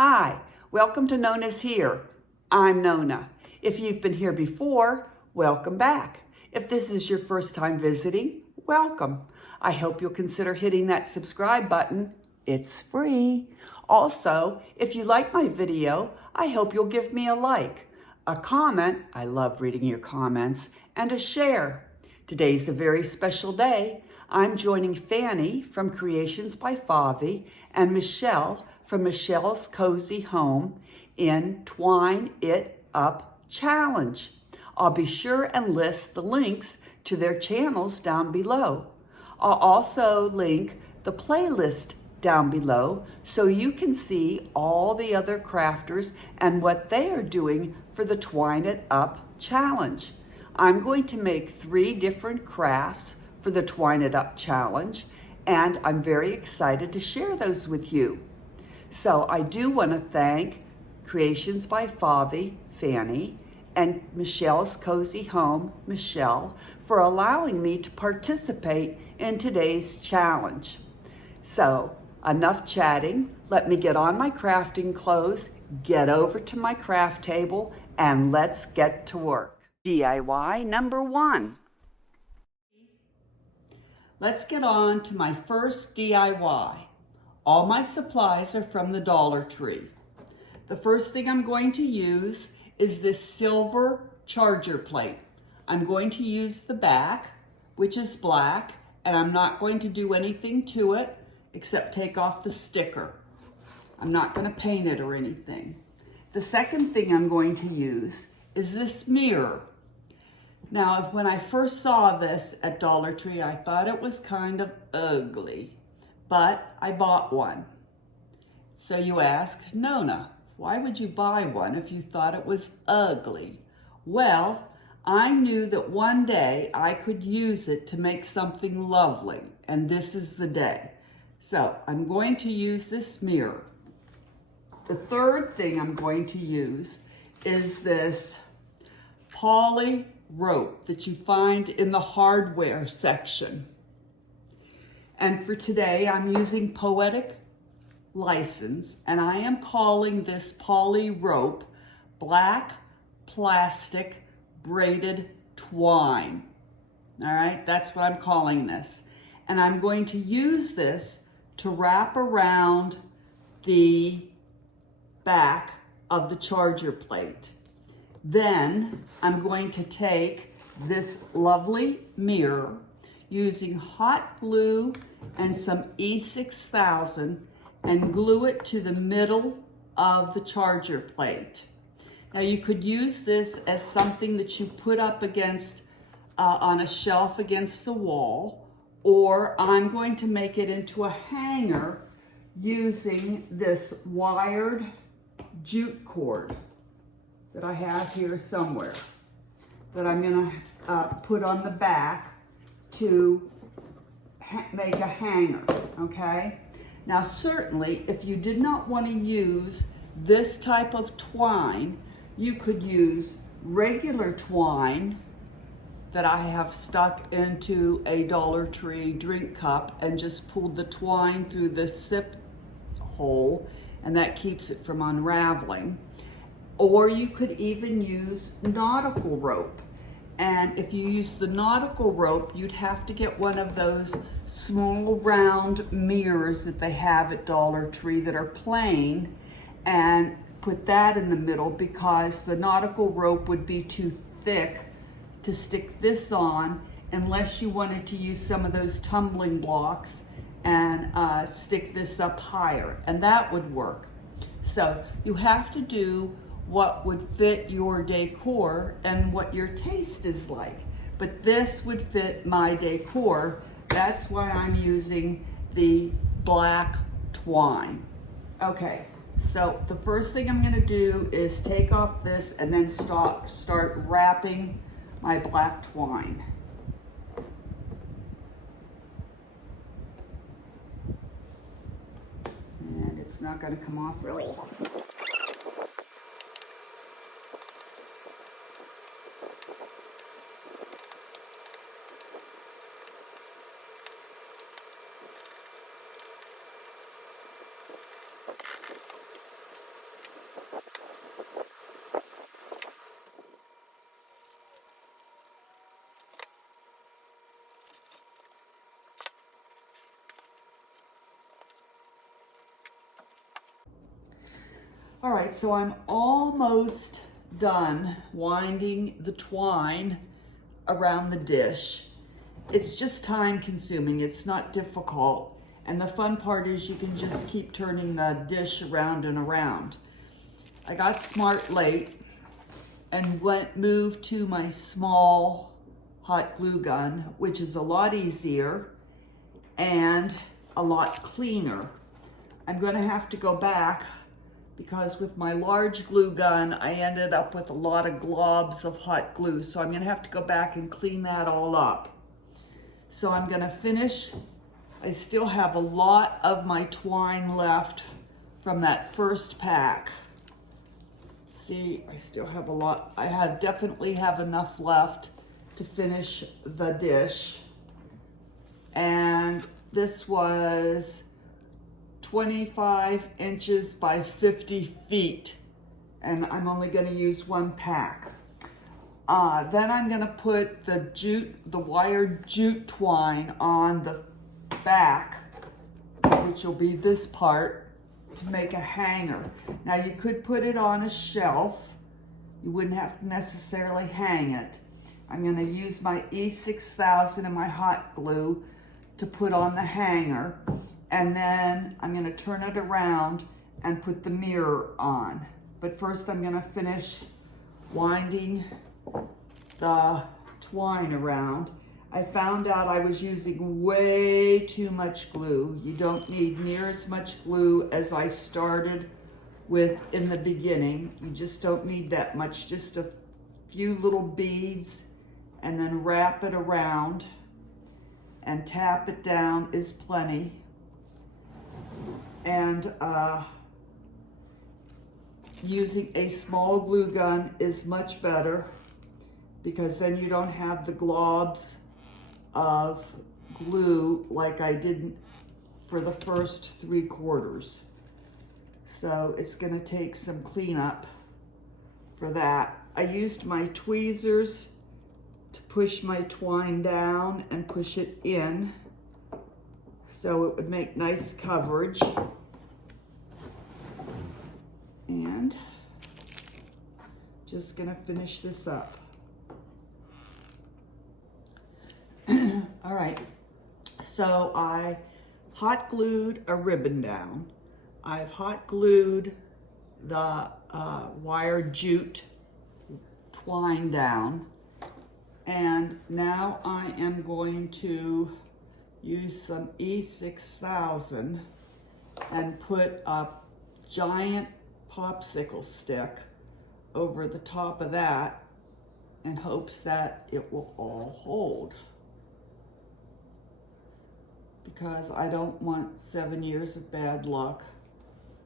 Hi, welcome to Nonnashere. I'm Nonna. If you've been here before, welcome back. If this is your first time visiting, welcome. I hope you'll consider hitting that subscribe button. It's free. Also, if you like my video, I hope you'll give me a like, a comment, I love reading your comments, and a share. Today's a very special day. I'm joining Fanny from Creations by Favi and Michelle from Michelle's Cozy Home in Twine It Up Challenge. I'll be sure and list the links to their channels down below. I'll also link the playlist down below so you can see all the other crafters and what they are doing for the Twine It Up Challenge. I'm going to make 3 different crafts for the Twine It Up Challenge, and I'm very excited to share those with you. So I do want to thank Creations by Favi, Fanny, and Michelle's Cozy Home, Michelle, for allowing me to participate in today's challenge. So enough chatting, let me get on my crafting clothes, get over to my craft table, and let's get to work. DIY number 1. Let's get on to my first DIY. All my supplies are from the Dollar Tree. The first thing I'm going to use is this silver charger plate. I'm going to use the back, which is black, and I'm not going to do anything to it except take off the sticker. I'm not going to paint it or anything. The second thing I'm going to use is this mirror. Now, when I first saw this at Dollar Tree, I thought it was kind of ugly, but I bought one. So you ask, Nonna, why would you buy one if you thought it was ugly? Well, I knew that one day I could use it to make something lovely, and this is the day. So I'm going to use this mirror. The third thing I'm going to use is this poly rope that you find in the hardware section. And for today, I'm using Poetic License, and I am calling this poly rope black plastic braided twine. All right, that's what I'm calling this. And I'm going to use this to wrap around the back of the charger plate. Then I'm going to take this lovely mirror using hot glue and some E6000 and glue it to the middle of the charger plate. Now you could use this as something that you put up against on a shelf against the wall, or I'm going to make it into a hanger using this wired jute cord that I have here somewhere that I'm going to put on the back to make a hanger, okay? Now certainly if you did not want to use this type of twine, you could use regular twine that I have stuck into a Dollar Tree drink cup and just pulled the twine through the sip hole, and that keeps it from unraveling. Or you could even use nautical rope. And if you use the nautical rope, you'd have to get one of those small round mirrors that they have at Dollar Tree that are plain and put that in the middle, because the nautical rope would be too thick to stick this on unless you wanted to use some of those tumbling blocks and stick this up higher, and that would work. So you have to do what would fit your decor and what your taste is like. But this would fit my decor. That's why I'm using the black twine. Okay, so the first thing I'm gonna do is take off this and then start wrapping my black twine. And it's not gonna come off really easy. All right, so I'm almost done winding the twine around the dish. It's just time consuming, it's not difficult. And the fun part is you can just keep turning the dish around and around. I got smart late and moved to my small hot glue gun, which is a lot easier and a lot cleaner. I'm gonna have to go back because with my large glue gun, I ended up with a lot of globs of hot glue. So I'm gonna have to go back and clean that all up. So I'm gonna finish. I still have a lot of my twine left from that first pack. See, I still have a lot. Definitely have enough left to finish the dish. And this was 25 inches by 50 feet. And I'm only gonna use one pack. Then I'm gonna put the wired jute twine on the back, which will be this part, to make a hanger. Now you could put it on a shelf. You wouldn't have to necessarily hang it. I'm gonna use my E6000 and my hot glue to put on the hanger. And then I'm gonna turn it around and put the mirror on. But first I'm gonna finish winding the twine around. I found out I was using way too much glue. You don't need near as much glue as I started with in the beginning. You just don't need that much, just a few little beads, and then wrap it around and tap it down is plenty. And using a small glue gun is much better because then you don't have the globs of glue like I did for the first 3/4. So it's gonna take some cleanup for that. I used my tweezers to push my twine down and push it in so it would make nice coverage. And just gonna finish this up. All right, so I hot glued a ribbon down. I've hot glued the wire jute twine down. And now I am going to use some E6000 and put a giant popsicle stick over the top of that in hopes that it will all hold. Because I don't want 7 years of bad luck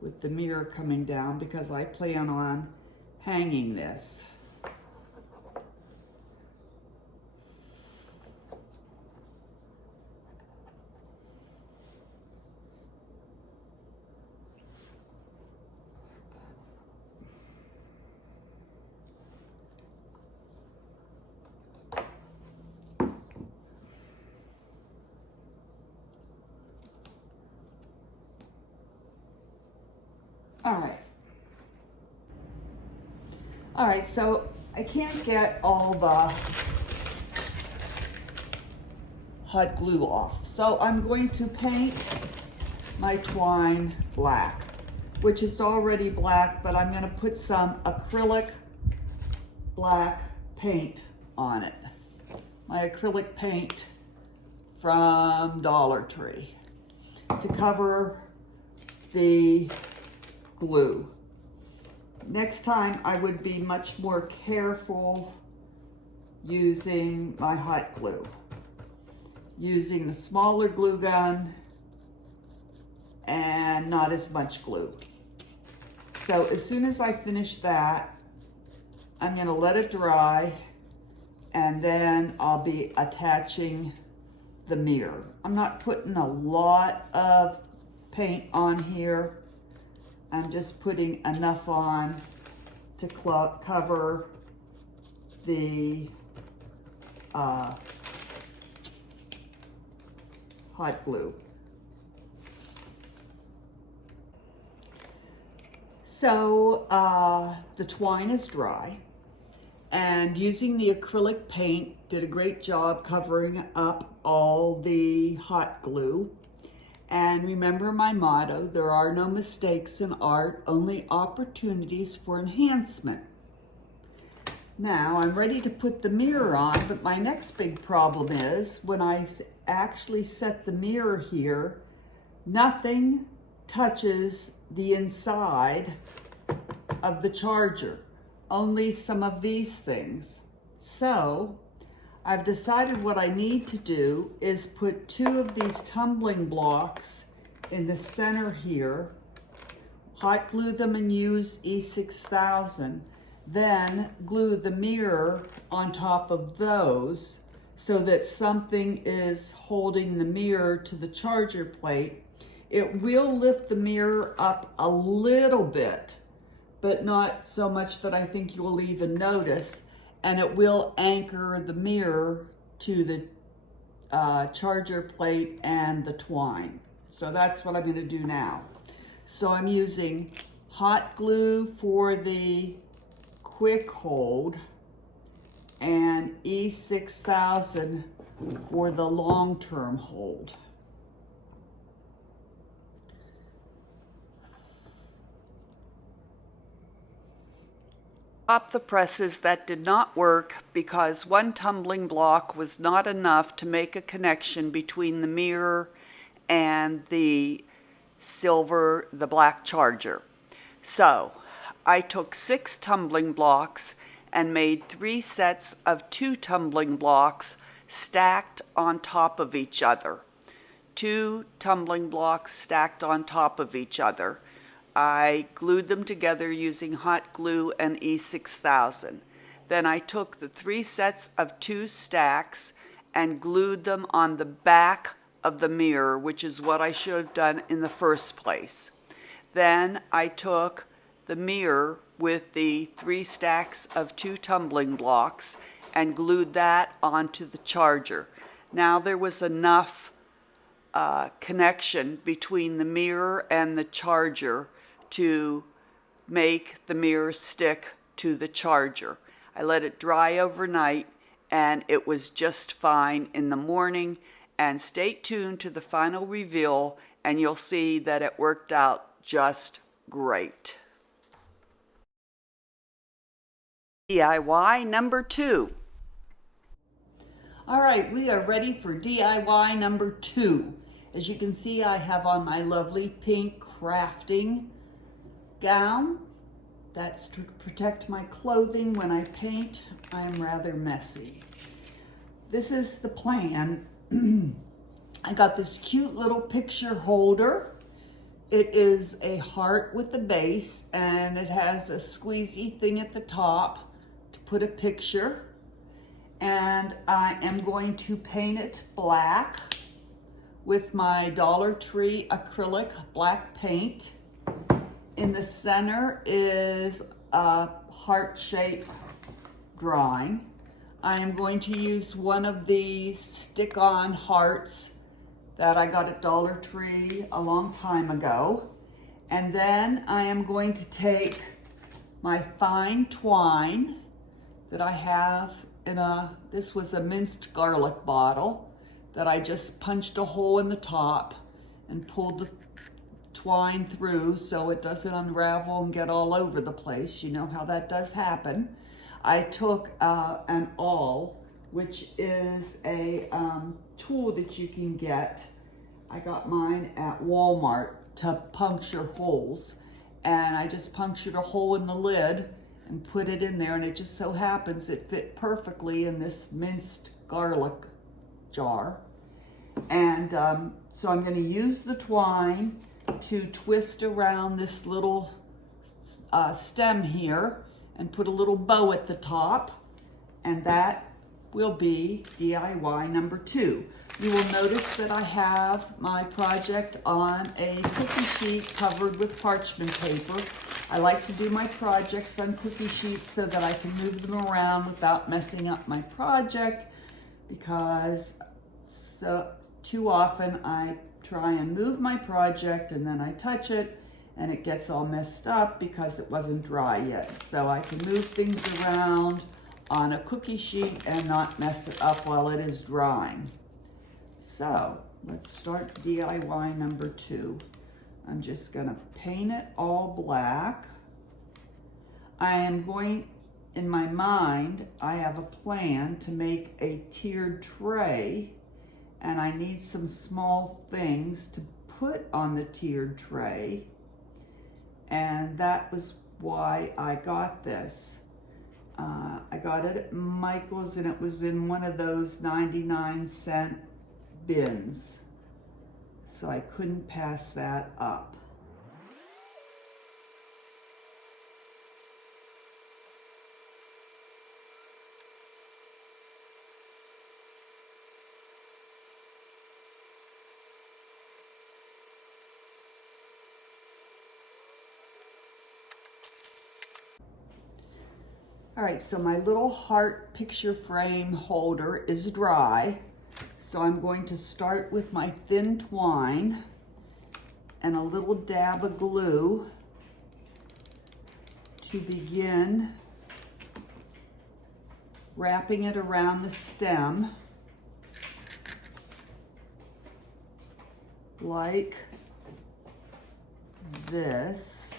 with the mirror coming down, because I plan on hanging this. All right, so I can't get all the hot glue off. So I'm going to paint my twine black, which is already black, but I'm gonna put some acrylic black paint on it. My acrylic paint from Dollar Tree to cover the glue. Next time I would be much more careful using my hot glue. Using the smaller glue gun and not as much glue. So as soon as I finish that, I'm gonna let it dry and then I'll be attaching the mirror. I'm not putting a lot of paint on here. I'm just putting enough on to cover the hot glue. So the twine is dry, and using the acrylic paint did a great job covering up all the hot glue. And remember my motto, there are no mistakes in art, only opportunities for enhancement. Now I'm ready to put the mirror on, but my next big problem is when I actually set the mirror here, nothing touches the inside of the charger, only some of these things. So I've decided what I need to do is put 2 of these tumbling blocks in the center here, hot glue them and use E6000, then glue the mirror on top of those so that something is holding the mirror to the charger plate. It will lift the mirror up a little bit, but not so much that I think you'll even notice. And it will anchor the mirror to the charger plate and the twine. So that's what I'm going to do now. So I'm using hot glue for the quick hold and E6000 for the long-term hold. Stop the presses that did not work because one tumbling block was not enough to make a connection between the mirror and the black charger. So I took 6 tumbling blocks and made 3 sets of 2 tumbling blocks stacked on top of each other. 2 tumbling blocks stacked on top of each other. I glued them together using hot glue and E6000. Then I took the 3 sets of 2 stacks and glued them on the back of the mirror, which is what I should have done in the first place. Then I took the mirror with the 3 stacks of 2 tumbling blocks and glued that onto the charger. Now there was enough connection between the mirror and the charger to make the mirror stick to the charger. I let it dry overnight and it was just fine in the morning. And stay tuned to the final reveal and you'll see that it worked out just great. DIY number 2. All right, we are ready for DIY number 2. As you can see, I have on my lovely pink crafting gown. That's to protect my clothing when I paint. I am rather messy. This is the plan. I got this cute little picture holder. It is a heart with a base and it has a squeezy thing at the top to put a picture. And I am going to paint it black with my Dollar Tree acrylic black paint. In the center is a heart-shaped drawing. I am going to use one of these stick-on hearts that I got at Dollar Tree a long time ago. And then I am going to take my fine twine that I have in this was a minced garlic bottle that I just punched a hole in the top and pulled the twine through so it doesn't unravel and get all over the place. You know how that does happen. I took an awl, which is a tool that you can get. I got mine at Walmart to puncture holes. And I just punctured a hole in the lid and put it in there, and it just so happens it fit perfectly in this minced garlic jar. And so I'm going to use the twine to twist around this little stem here and put a little bow at the top, and that will be DIY number 2. You will notice that I have my project on a cookie sheet covered with parchment paper. I like to do my projects on cookie sheets so that I can move them around without messing up my project, because too often I try and move my project and then I touch it and it gets all messed up because it wasn't dry yet. So I can move things around on a cookie sheet and not mess it up while it is drying. So let's start DIY number 2. I'm just gonna paint it all black. I am going, in my mind, I have a plan to make a tiered tray, and I need some small things to put on the tiered tray. And that was why I got this. I got it at Michael's, and it was in one of those 99-cent bins. So I couldn't pass that up. All right, so my little heart picture frame holder is dry. So I'm going to start with my thin twine and a little dab of glue to begin wrapping it around the stem like this.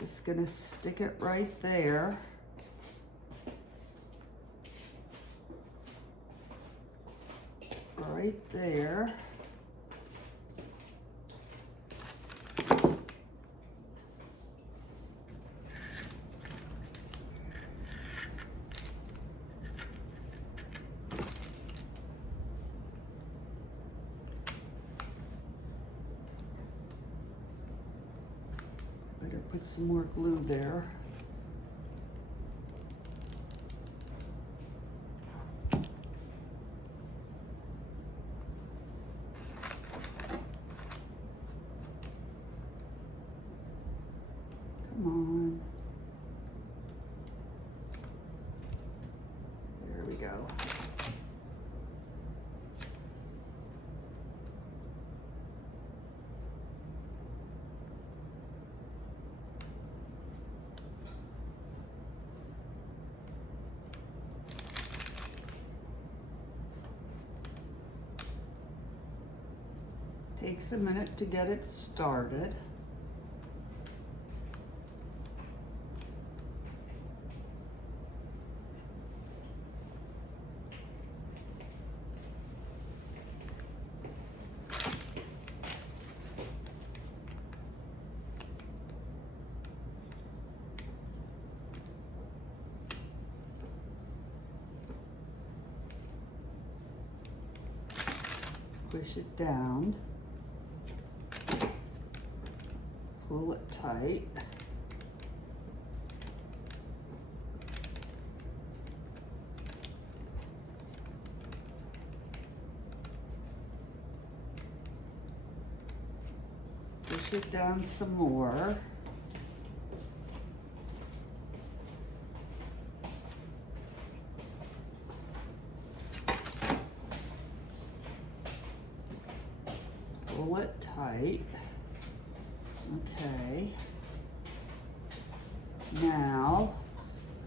Just gonna stick it right there. Right there. Better put some more glue there. Come on. There we go. Takes a minute to get it started. Push it down. Pull it tight. Push it down some more. Pull it tight. Okay. Now,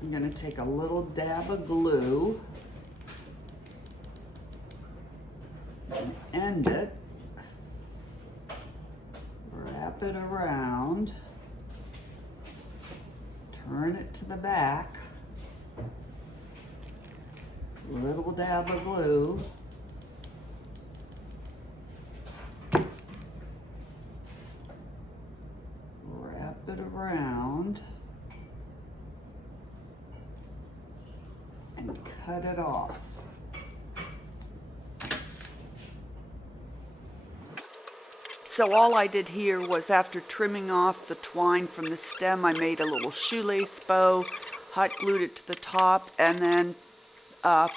I'm going to take a little dab of glue and end it. Wrap it around. Turn it to the back. Little dab of glue. It around and cut it off. So all I did here was, after trimming off the twine from the stem, I made a little shoelace bow, hot glued it to the top, and then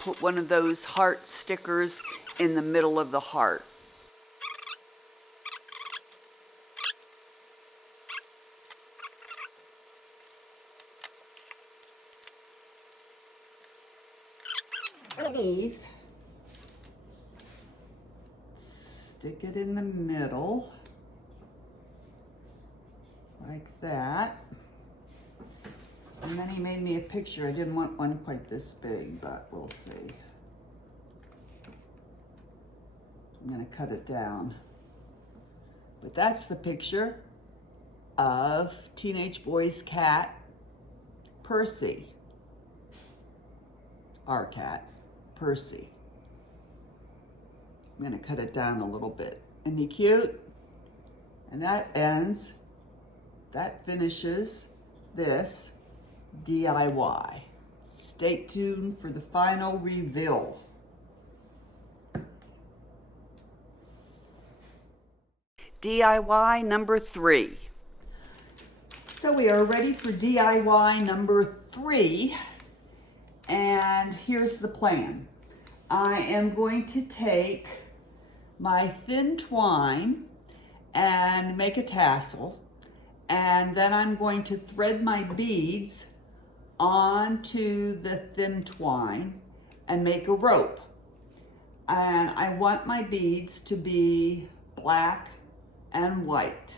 put one of those heart stickers in the middle of the heart. These, stick it in the middle, like that. And then he made me a picture. I didn't want one quite this big, but we'll see. I'm gonna cut it down. But that's the picture of teenage boy's cat, Percy. Our cat, Percy. I'm gonna cut it down a little bit. Isn't he cute? And that finishes this DIY. Stay tuned for the final reveal. DIY number 3. So we are ready for DIY number 3, and here's the plan. I am going to take my thin twine and make a tassel, and then I'm going to thread my beads onto the thin twine and make a rope. And I want my beads to be black and white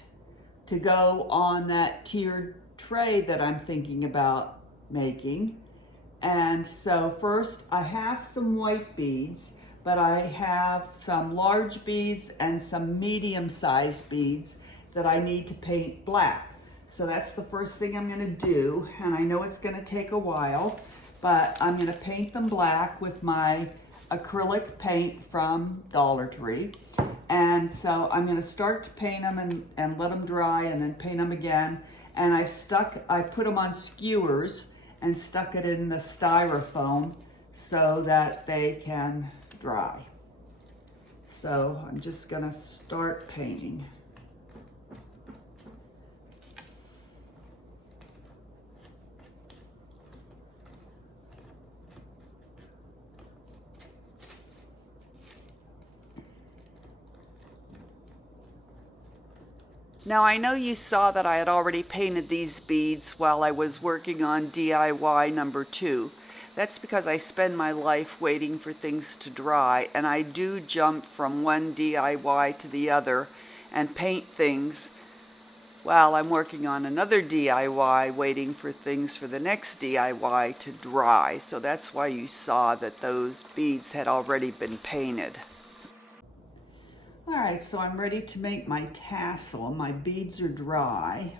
to go on that tiered tray that I'm thinking about making. And so first I have some white beads, but I have some large beads and some medium-sized beads that I need to paint black. So that's the first thing I'm gonna do, and I know it's gonna take a while, but I'm gonna paint them black with my acrylic paint from Dollar Tree. And so I'm gonna start to paint them and let them dry and then paint them again. And I put them on skewers and stuck it in the styrofoam so that they can dry. So I'm just gonna start painting. Now I know you saw that I had already painted these beads while I was working on DIY number 2. That's because I spend my life waiting for things to dry, and I do jump from one DIY to the other and paint things while I'm working on another DIY, waiting for things for the next DIY to dry. So that's why you saw that those beads had already been painted. All right, so I'm ready to make my tassel. My beads are dry.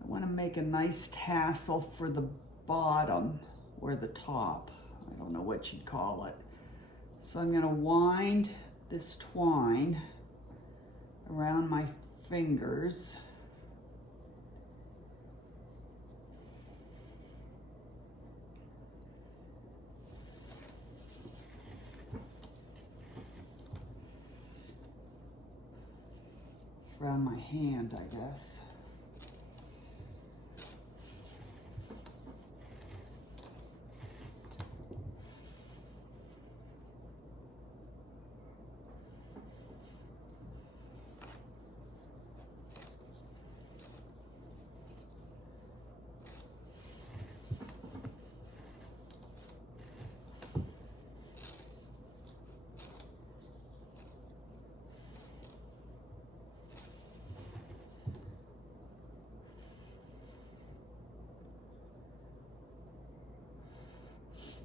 I want to make a nice tassel for the bottom or the top. I don't know what you'd call it. So I'm going to wind this twine around my fingers. Around my hand, I guess.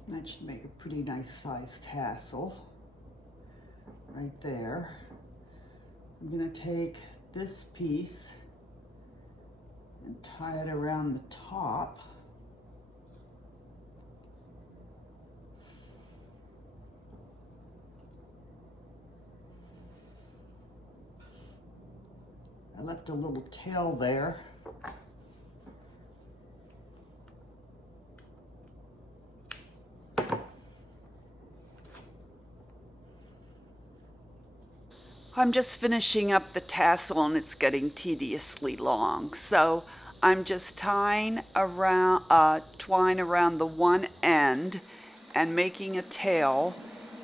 That should make a pretty nice sized tassel right there. I'm going to take this piece and tie it around the top. I left a little tail there. I'm just finishing up the tassel and it's getting tediously long. So I'm just tying around twine around the one end and making a tail.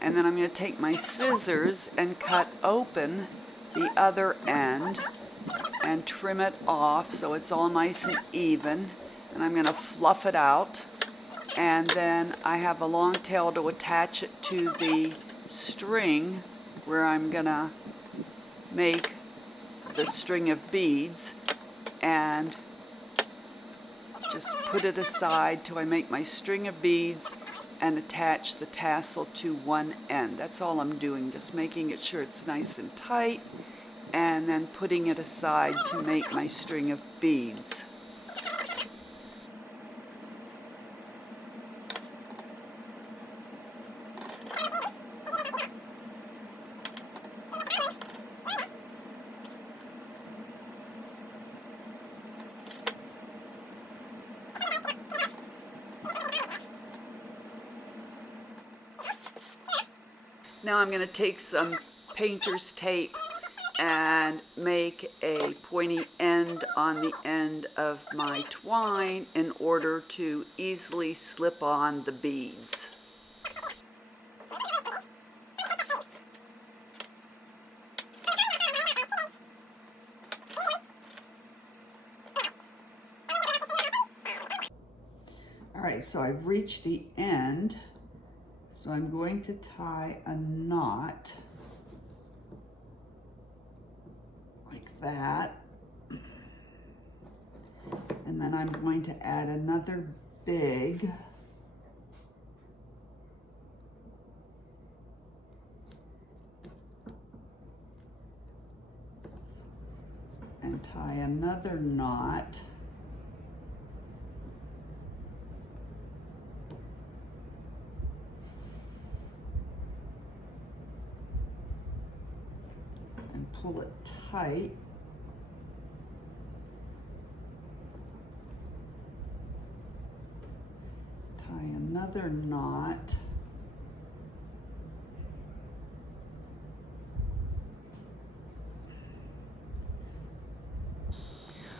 And then I'm going to take my scissors and cut open the other end and trim it off so it's all nice and even. And I'm going to fluff it out. And then I have a long tail to attach it to the string where I'm going to make the string of beads. and just put it aside till I make my string of beads and attach the tassel to one end. That's all I'm doing, just making it sure it's nice and tight, and then putting it aside to make my string of beads. Now I'm going to take some painter's tape and make a pointy end on the end of my twine in order to easily slip on the beads. All right, so I've reached the end. So I'm going to tie a knot like that. And then I'm going to add another big. And tie another knot. Pull it tight. Tie another knot.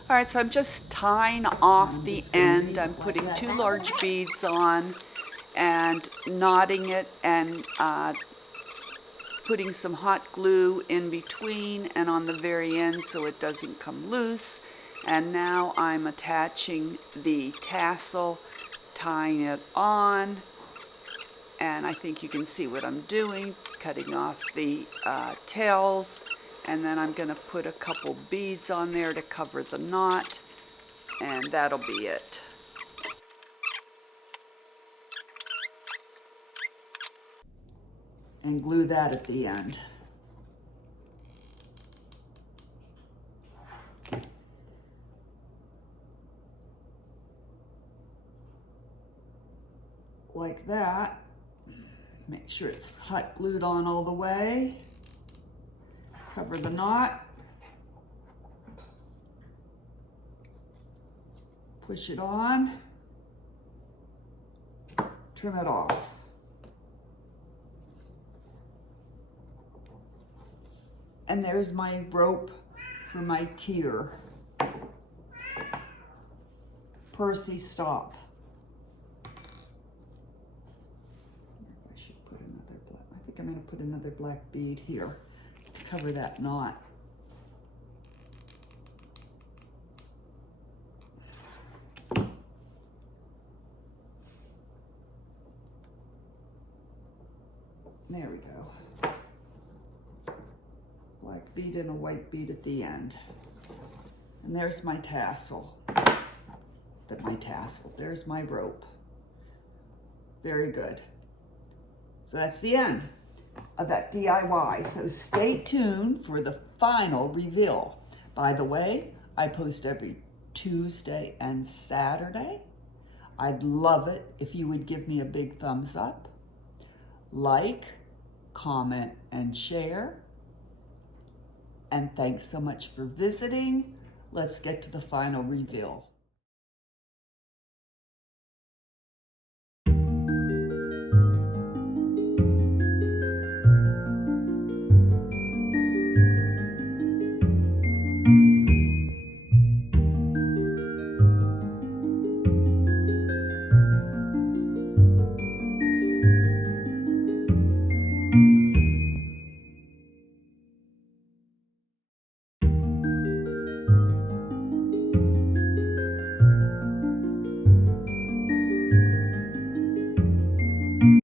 All right, so I'm just tying off the end. I'm putting 2 large beads on and knotting it and putting some hot glue in between and on the very end so it doesn't come loose. And now I'm attaching the tassel, tying it on, and I think you can see what I'm doing, cutting off the tails, and then I'm going to put a couple beads on there to cover the knot, and that'll be it. And glue that at the end. Like that. Make sure it's hot glued on all the way. Cover the knot. Push it on. Trim it off. And there's my rope for my tier. Percy, stop. I should put another black, I think I'm going to put another black bead here to cover that knot. There we go. Black bead and a white bead at the end. And there's my tassel. There's my rope. Very good. So that's the end of that DIY. So stay tuned for the final reveal. By the way, I post every Tuesday and Saturday. I'd love it if you would give me a big thumbs up, like, comment, and share. And thanks so much for visiting. Let's get to the final reveal.